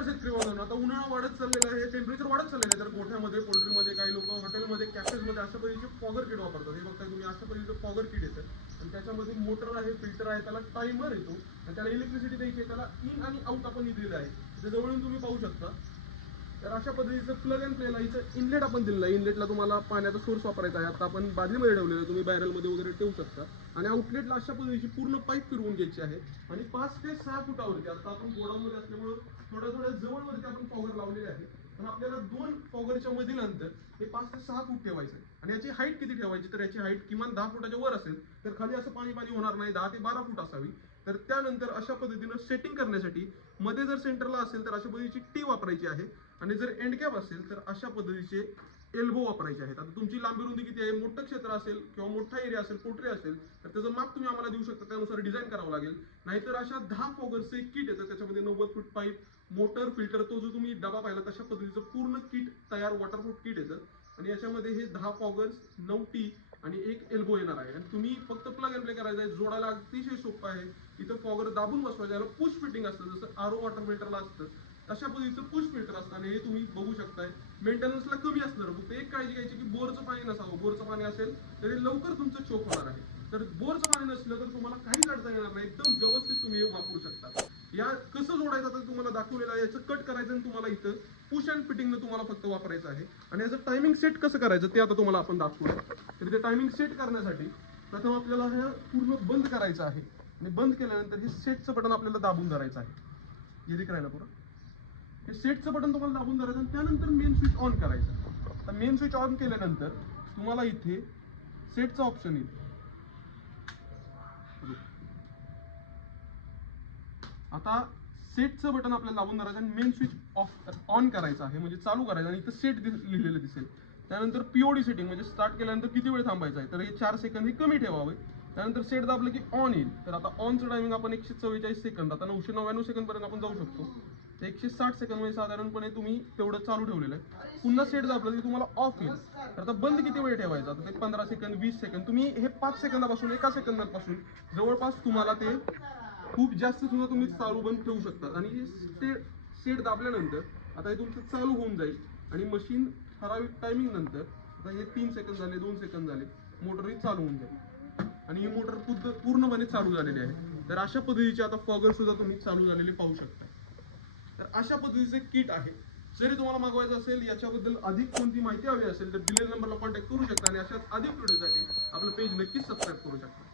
नमस्कार शेतकरी बांधवांनो. आता उन्हाळा वाढत चाललेला आहे, टेम्परेचर वाढत चाललेलं आहे. तर गोठ्यामध्ये, पोल्ट्रीमध्ये काही लोक हॉटेलमध्ये, कॅफेजमध्ये अशा पद्धतीचे फॉगर किट वापरतात. हे बघताय तुम्ही, अशा पद्धतीचं फॉगर किट येतं आणि त्याच्यामध्ये मोटर आहे, फिल्टर आहे, त्याला टायमर येतो आणि त्याला इलेक्ट्रिसिटी द्यायची आहे. त्याला इन आणि आउट आपण दिलेलं आहे. ते जवळून तुम्ही पाहू शकता. तर अशा पद्धतीचं प्लग अँड प्लेला इथं इनलेट आपण दिलेलं आहे. इनलेटला तुम्हाला पाण्याचा सोर्स वापरायचा आहे. आता आपण बादलीमध्ये ठेवलेलं आहे, तुम्ही बॅरलमध्ये वगैरे ठेवू शकता. आणि आउटलेटला अशा पद्धतीची पूर्ण पाईप फिरवून घ्यायची आहे आणि 5 ते 6 फुटावरती, आता आपण गोडाऊनमध्ये असल्यामुळं थोड्या जवळवरती आपण फॉगर लावलेले आहे. पण आपल्याला 2 फॉगरच्या मधील अंतर हे 5 ते 6 फूट ठेवायचं आहे. आणि याची हाईट किती ठेवायची, तर याची हाईट किमान 10 फुटाच्या वर असेल, तर खाली असं पाणी होणार नाही, 10 ते 12 फूट असावी. तर त्यानंतर अशा पद्धतीनं सेटिंग करण्यासाठी मध्ये जर सेंटरला असेल तर अशा पद्धतीची टी वापरायची आहे आणि जर एंड कॅप असेल तर अशा पद्धतीचे एल्बो वापरायचे आहेत. आता तुमची लांबी रुंदी किती आहे, मोठं क्षेत्र असेल किंवा मोठा एरिया असेल, पोल्ट्री असेल, तर त्याचं माप तुम्ही आम्हाला देऊ शकता, त्यानुसार डिझाईन करावं लागेल. नाहीतर अशा 10 फॉगरचे एक किट येतं, त्याच्यामध्ये 90 फूट पाईप, मोटर, फिल्टर, तो जो तुम्ही डबा पाहिला तशा पद्धतीचं पूर्ण किट तयार वॉटरप्रूफ किट येतं. आणि याच्यामध्ये हे 10 फॉगर्स, 9 टी आणि एक एल्बो येणार आहे. आणि तुम्ही फक्त प्लग अँड प्ले करायचं आहे. जोडायला अतिशय सोपं आहे. इथं फॉगर दाबून बसवायचं, याला पुश फिटिंग असतं, जसं आरो वॉटर फिल्टरला असतं अशा पद्धतीचं पुश फिल्टर असतं. आणि हे तुम्ही बघू शकताय, मेंटेनन्सला कमी असणार. फक्त एक काळजी घ्यायची की बोरचं पाणी नसावं. बोरचं पाणी असेल तरी लवकर तुमचं चोक होणार आहे. तर बोरचं पाणी नसलं तर तुम्हाला काहीच अडचण येणार नाही, एकदम व्यवस्थित तुम्ही हे वापरू शकता. या कसं जोडायचं तर तुम्हाला दाखवलेलं आहे. याचं कट करायचं आणि तुम्हाला इथं पुश अँड फिटिंगनं तुम्हाला फक्त वापरायचं आहे. आणि याचं टायमिंग सेट कसं करायचं ते आता तुम्हाला आपण दाखवू. तर ते टायमिंग सेट करण्यासाठी प्रथम आपल्याला हे पूर्ण बंद करायचं आहे आणि बंद केल्यानंतर हे सेटचं बटन आपल्याला दाबून धरायचं आहे. हे दिख राहिलं पुरं. हे सेटचं बटन तुम्हाला दाबून धरायचं आणि त्यानंतर मेन स्विच ऑन करायचं. तर मेन स्विच ऑन केल्यानंतर तुम्हाला इथे सेटचा ऑप्शन येईल. आता सेटचं बटन आपल्याला दाबून धरायचं आणि मेन स्विच ऑन करायचं आहे, म्हणजे चालू करायचं. आणि इथं सेट लिहिलेलं दिसेल. त्यानंतर पीओडी सेटिंग, म्हणजे स्टार्ट केल्यानंतर किती वेळ थांबायचं आहे, तर हे 4 सेकंद हे कमी ठेवावे. त्यानंतर सेट दाबलं की ऑन येईल. तर आता ऑनचं टायमिंग आपण 144 सेकंद, आता 999 सेकंद पर्यंत आपण जाऊ शकतो. तर 160 सेकंद म्हणजे साधारणपणे तुम्ही तेवढं चालू ठेवलेलं आहे. पुन्हा सेट दाबलं की तुम्हाला ऑफ येईल. तर आता बंद किती वेळ ठेवायचा, तर ते 15 सेकंद, 20 सेकंद, तुम्ही हे 5 सेकंदापासून, 1 सेकंदापासून जवळपास तुम्हाला ते खूप जास्त सुद्धा तुम्ही चालू बंद ठेवू शकता. आणि सेट दाबल्यानंतर आता हे तुमचं चालू होऊन जाईल आणि मशीन ठराविक टायमिंग नंतर, आता हे 3 सेकंद झाले, 2 सेकंद झाले, मोटर चालू होऊन जाईल आणि ही मोटर पूर्णपणे चालू झालेली आहे. तर अशा पद्धतीचे आता फॉगर सुद्धा तुम्ही चालू झालेले पाहू शकता. तर अशा पद्धतीचे किट आहे. जरी तुम्हाला मागवायचं असेल, याच्याबद्दल अधिक कोणती माहिती हवी असेल तर दिलेल्या नंबरला कॉन्टॅक्ट करू शकता आणि अशाच अधिक व्हिडिओसाठी आपलं पेज नक्कीच सबस्क्राईब करू शकता.